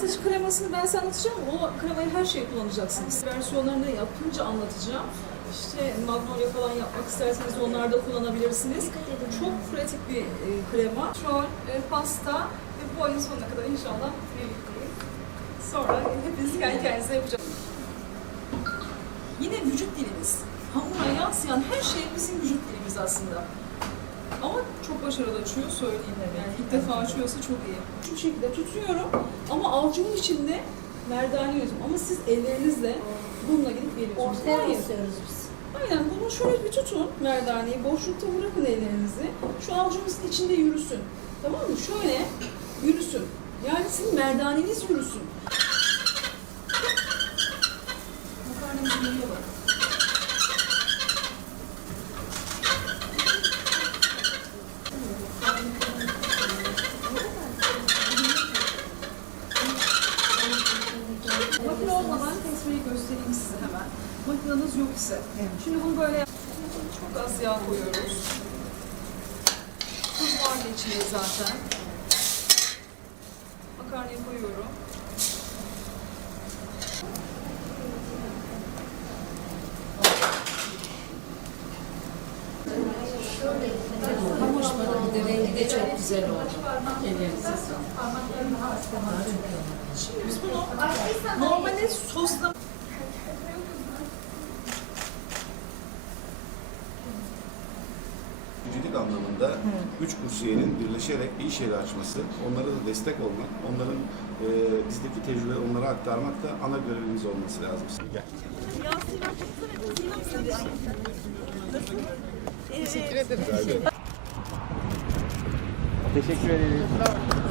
saç kremasını ben size anlatacağım. O kremayı her şeye kullanacaksınız. Versiyonlarını yapınca anlatacağım. İşte magnolia falan yapmak isterseniz onlarda kullanabilirsiniz. Çok pratik bir e, krema. Troll, e, pasta ve bu ayın sonuna kadar inşallah birlikteyim. Sonra hepiniz kendi kendinize yapacağım. Yine vücut dilimiz. Çok başarılı açıyor söyleyeyim. Yani ilk defa açıyorsa çok iyi. Şu şekilde tutuyorum ama avucumun içinde merdane yüzüm. Ama siz ellerinizle bununla gidip geliyorsunuz. Ortaya Hayır. basıyoruz biz. Aynen bunu şöyle bir tutun merdaneyi. Boşlukta bırakın ellerinizi. Şu avucunuzun içinde yürüsün. Tamam mı? Şöyle yürüsün. Yani sizin merdaneniz yürüsün. Makine olmadan kesmeyi göstereyim size hemen. Makineniz yok ise. Şimdi bunu böyle çok az yağ koyuyoruz. Tuz var içinde zaten. Makarnayı koyuyorum. De çok güzel oldu. Ellerinize sağlık. Şimdi biz bunu sosla Vücudik anlamında üç kursiyenin birleşerek bir iş yeri açması, onlara da destek olmak, onların e, bizdeki tecrübeleri onlara aktarmak da ana görevimiz olması lazım. Gel. Teşekkür ederim.